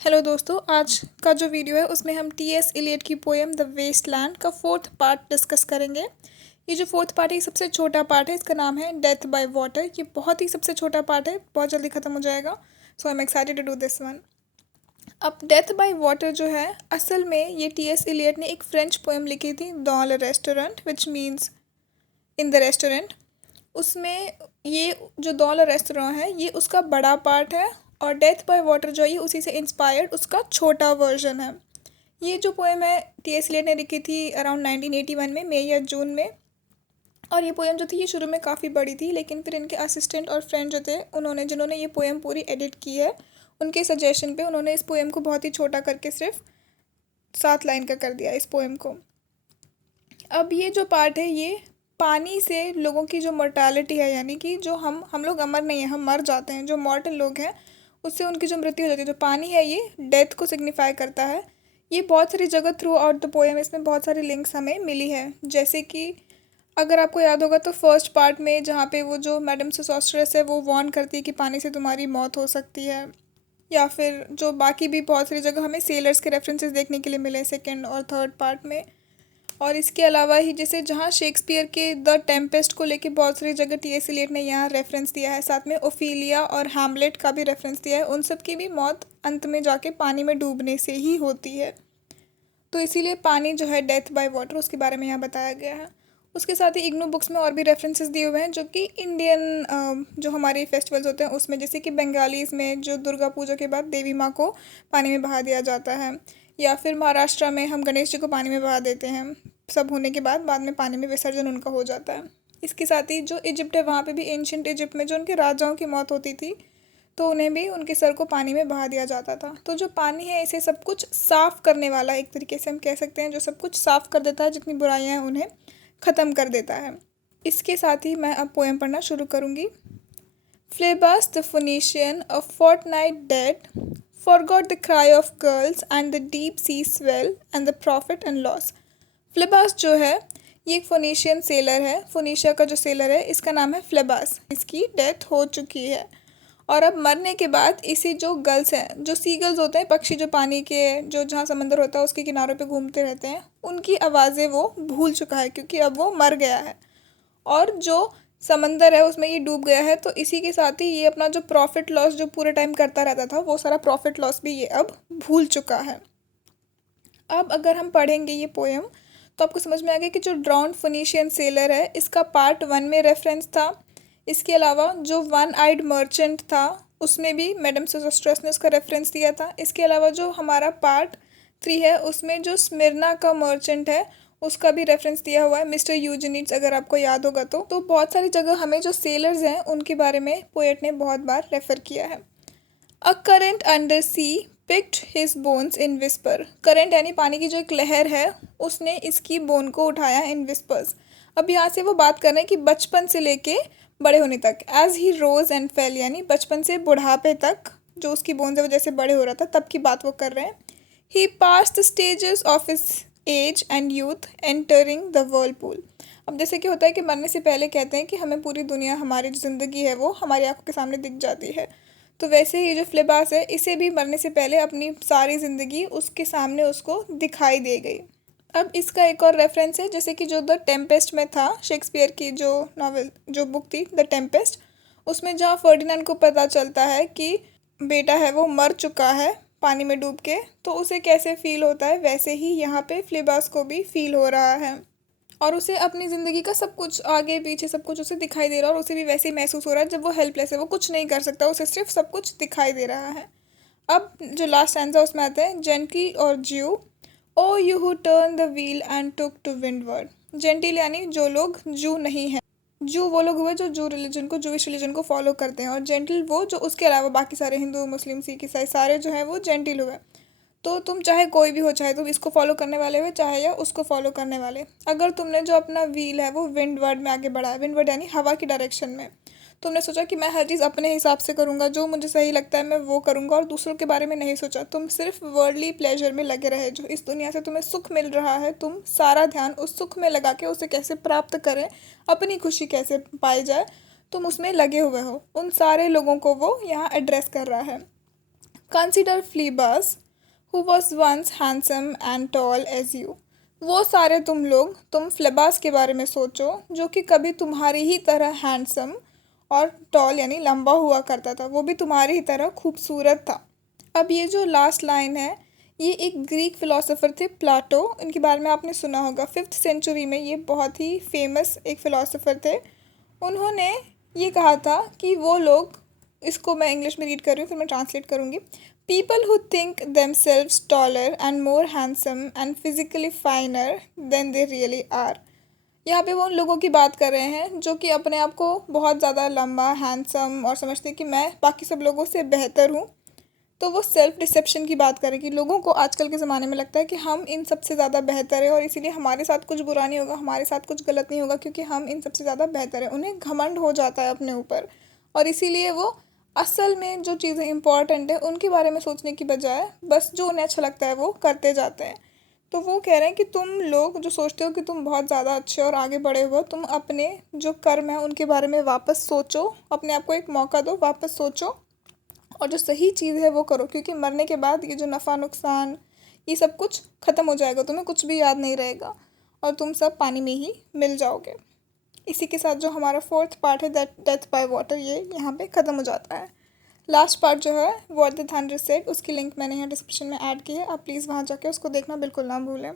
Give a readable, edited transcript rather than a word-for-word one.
Hello दोस्तों, आज का जो वीडियो है उसमें हम टी.एस. इलियट की पोएम द वेस्टलैंड का फोर्थ पार्ट डिस्कस करेंगे। ये जो फोर्थ पार्ट है ये सबसे छोटा पार्ट है, इसका नाम है डेथ बाय वाटर। ये बहुत ही सबसे छोटा पार्ट है, बहुत जल्दी ख़त्म हो जाएगा। So I am excited to do this one. अब डेथ बाय वाटर जो है, असल में ये टी.एस. इलियट ने एक फ्रेंच पोएम लिखी थी, डॉन restaurant, which means in the restaurant. उसमें ये जो डॉलर रेस्टोरेंट है ये उसका बड़ा पार्ट है, और डेथ बाय वाटर जो है ये उसी से इंस्पायर्ड उसका छोटा वर्जन है। ये जो पोएम है टी.एस. इलियट ने लिखी थी अराउंड 1981 में, मई या जून में। और ये पोएम जो थी ये शुरू में काफ़ी बड़ी थी, लेकिन फिर इनके असिस्टेंट और फ्रेंड जो थे उन्होंने जिन्होंने ये पोएम पूरी एडिट की है, उनके सजेशन पे उन्होंने इस पोएम को बहुत ही छोटा करके सिर्फ 7 लाइन का कर दिया इस पोएम को। अब ये जो पार्ट है ये पानी से लोगों की जो मोर्टालिटी है, यानी कि जो हम लोग अमर नहीं हैं, हम मर जाते हैं, जो मॉर्टल लोग हैं उससे उनकी जो मृत्यु हो जाती है, जो पानी है ये डेथ को सिग्निफाई करता है। ये बहुत सारी जगह थ्रू आउट द पोएम इसमें बहुत सारी लिंक्स हमें मिली है। जैसे कि अगर आपको याद होगा तो फर्स्ट पार्ट में जहाँ पे वो जो मैडम सोसोस्ट्रस है वो वार्न करती है कि पानी से तुम्हारी मौत हो सकती है, या फिर जो बाकी भी बहुत सारी जगह हमें सेलर्स के रेफरेंसेस देखने के लिए मिले सेकेंड और थर्ड पार्ट में। और इसके अलावा ही जैसे जहाँ शेक्सपियर के द टेम्पेस्ट को लेके बहुत सारी जगह टी.एस. इलियट ने यहाँ रेफरेंस दिया है, साथ में ओफीलिया और हैमलेट का भी रेफरेंस दिया है। उन सब की भी मौत अंत में जाके पानी में डूबने से ही होती है। तो इसीलिए पानी जो है डेथ बाय वाटर उसके बारे में यहाँ बताया गया है। उसके साथ ही इग्नू बुक्स में और भी रेफरेंसेस दिए हुए हैं जो कि इंडियन जो हमारे फेस्टिवल्स होते हैं उसमें, जैसे कि बंगालीज़ में जो दुर्गा पूजा के बाद देवी माँ को पानी में बहा दिया जाता है, या फिर महाराष्ट्र में हम गणेश जी को पानी में बहा देते हैं। सब होने के बाद में पानी में विसर्जन उनका हो जाता है। इसके साथ ही जो इजिप्ट है वहाँ पे भी एंशंट इजिप्ट में जो उनके राजाओं की मौत होती थी तो उन्हें भी उनके सर को पानी में बहा दिया जाता था। तो जो पानी है इसे सब कुछ साफ़ करने वाला, एक तरीके से हम कह सकते हैं, जो सब कुछ साफ़ कर देता है, जितनी बुराइयां हैं उन्हें ख़त्म कर देता है। इसके साथ ही मैं अब पोएम पढ़ना शुरू करूँगी। Phlebas the Phoenician, a fortnight dead, forgot the cry of girls and the deep sea swell and the profit and loss। फ्लेबास जो है ये एक फोनीशियन सेलर है। फोनीशिया का जो सेलर है इसका नाम है फ्लेबास। इसकी डेथ हो चुकी है, और अब मरने के बाद इसी जो गर्ल्स हैं, जो सी गर्ल्स होते हैं, पक्षी जो पानी के जो जहाँ समंदर होता है उसके किनारों पे घूमते रहते हैं, उनकी आवाज़ें वो भूल चुका है क्योंकि अब वो मर गया है। और जो समंदर है उसमें ये डूब गया है, तो इसी के साथ ही ये अपना जो प्रॉफिट लॉस जो पूरे टाइम करता रहता था वो सारा प्रॉफिट लॉस भी ये अब भूल चुका है। अब अगर हम पढ़ेंगे ये पोएम तो आपको समझ में आ गया कि जो ड्राउंड फिनिशियन सेलर है इसका पार्ट 1 में रेफरेंस था। इसके अलावा जो वन आइड मर्चेंट था उसमें भी मैडम सोसोस्ट्रस ने उसका रेफरेंस दिया था। इसके अलावा जो हमारा पार्ट 3 है उसमें जो स्मिर्ना का मर्चेंट है उसका भी रेफरेंस दिया हुआ है, मिस्टर यूजेनिट्स, अगर आपको याद होगा तो बहुत सारी जगह हमें जो सेलर्स हैं उनके बारे में पोएट ने बहुत बार रेफ़र किया है। A current under sea picked his bones in whisper. Current यानी पानी की जो एक लहर है उसने इसकी बोन को उठाया इन विस्पर्स। अब यहाँ से वो बात कर रहे हैं कि बचपन से लेके बड़े होने तक, as he rose and fell, यानी बचपन से बुढ़ापे तक जो उसकी बोन्स है वो जैसे बड़े हो रहा था तब की बात वो कर रहे हैं। He passed the stages of his age and youth entering the whirlpool. अब जैसे कि होता है कि मरने से पहले कहते हैं कि हमें पूरी दुनिया, हमारी जो ज़िंदगी है वो हमारी आंखों के सामने दिख जाती है, तो वैसे ही जो फ्लेबास है इसे भी मरने से पहले अपनी सारी ज़िंदगी उसके सामने उसको दिखाई दे गई। अब इसका एक और रेफरेंस है, जैसे कि जो द टेम्पेस्ट में था, शेक्सपियर की जो नॉवेल जो बुक थी द टेम्पेस्ट, उसमें जहाँ फर्डिनेंड को पता चलता है कि बेटा है वो मर चुका है पानी में डूब के, तो उसे कैसे फील होता है वैसे ही यहाँ पे फ्लेबास को भी फील हो रहा है, और उसे अपनी ज़िंदगी का सब कुछ आगे पीछे सब कुछ उसे दिखाई दे रहा है, और उसे भी वैसे ही महसूस हो रहा है जब वो हेल्पलेस है, वो कुछ नहीं कर सकता, उसे सिर्फ सब कुछ दिखाई दे रहा है। अब जो लास्ट स्टैंजा उसमें आता है, gentile or Jew, O you who turn the wheel and took to windward. Gentile यानी जो लोग जू नहीं हैं, जू वो लोग हुए जो जू रिलीजन को, जूइश रिलीजन को फॉलो करते हैं, और जेंटल वो जो उसके अलावा बाकी सारे हिंदू मुस्लिम सिख ईसाई सारे जो हैं वो जेंटिल हुए। तो तुम चाहे कोई भी हो, चाहे तुम इसको फॉलो करने वाले हो चाहे या उसको फॉलो करने वाले, अगर तुमने जो अपना व्हील है वो विंडवर्ड में आगे बढ़ाया, विंडवर्ड यानी हवा की डायरेक्शन में, तुमने सोचा कि मैं हर चीज़ अपने हिसाब से करूँगा, जो मुझे सही लगता है मैं वो करूँगा, और दूसरों के बारे में नहीं सोचा, तुम सिर्फ वर्ल्डली प्लेजर में लगे रहे, जो इस दुनिया से तुम्हें सुख मिल रहा है तुम सारा ध्यान उस सुख में लगा के उसे कैसे प्राप्त करें, अपनी खुशी कैसे पाई जाए, तुम उसमें लगे हुए हो। उन सारे लोगों को वो यहाँ एड्रेस कर रहा है। Consider Phlebas who was once handsome and tall as you. वो सारे तुम फ्लेबास के बारे में सोचो जो कि कभी तुम्हारी ही तरह हैंडसम और टॉल यानी लंबा हुआ करता था, वो भी तुम्हारी ही तरह खूबसूरत था। अब ये जो लास्ट लाइन है, ये एक ग्रीक फिलोसोफर थे प्लाटो, इनके बारे में आपने सुना होगा। 5th सेंचुरी में ये बहुत ही फेमस एक फ़िलोसोफ़र थे। उन्होंने ये कहा था कि वो लोग, इसको मैं इंग्लिश में रीड कर रही हूँ फिर मैं ट्रांसलेट करूँगी। People who think themselves taller and more handsome and physically finer than they really are. यहाँ पे वो उन लोगों की बात कर रहे हैं जो कि अपने आप को बहुत ज़्यादा लंबा, हैंडसम और समझते हैं कि मैं बाकी सब लोगों से बेहतर हूँ। तो वो सेल्फ डिसेप्शन की बात करें कि लोगों को आजकल के ज़माने में लगता है कि हम इन सबसे ज़्यादा बेहतर है और इसीलिए हमारे साथ कुछ बुरा नहीं होगा, हमारे साथ कुछ गलत नहीं होगा क्योंकि हम इन सबसे ज़्यादा बेहतर है। उन्हें घमंड हो जाता है अपने ऊपर और इसीलिए वो असल में जो चीज़ें इंपॉर्टेंट है उनके बारे में सोचने की बजाय बस जो उन्हें अच्छा लगता है वो करते जाते हैं। तो वो कह रहे हैं कि तुम लोग जो सोचते हो कि तुम बहुत ज़्यादा अच्छे और आगे बढ़े हो, तुम अपने जो कर्म है उनके बारे में वापस सोचो, अपने आप को एक मौका दो, वापस सोचो और जो सही चीज़ है वो करो, क्योंकि मरने के बाद ये जो नफ़ा नुकसान ये सब कुछ ख़त्म हो जाएगा, तुम्हें कुछ भी याद नहीं रहेगा और तुम सब पानी में ही मिल जाओगे। इसी के साथ जो हमारा 4th पार्ट है दैट डेथ बाय वाटर, ये यहाँ पे ख़त्म हो जाता है। लास्ट पार्ट जो है व्हाट द थंडर सेड, उसकी लिंक मैंने यहाँ डिस्क्रिप्शन में ऐड की है, आप प्लीज़ वहाँ जाके उसको देखना बिल्कुल ना भूलें।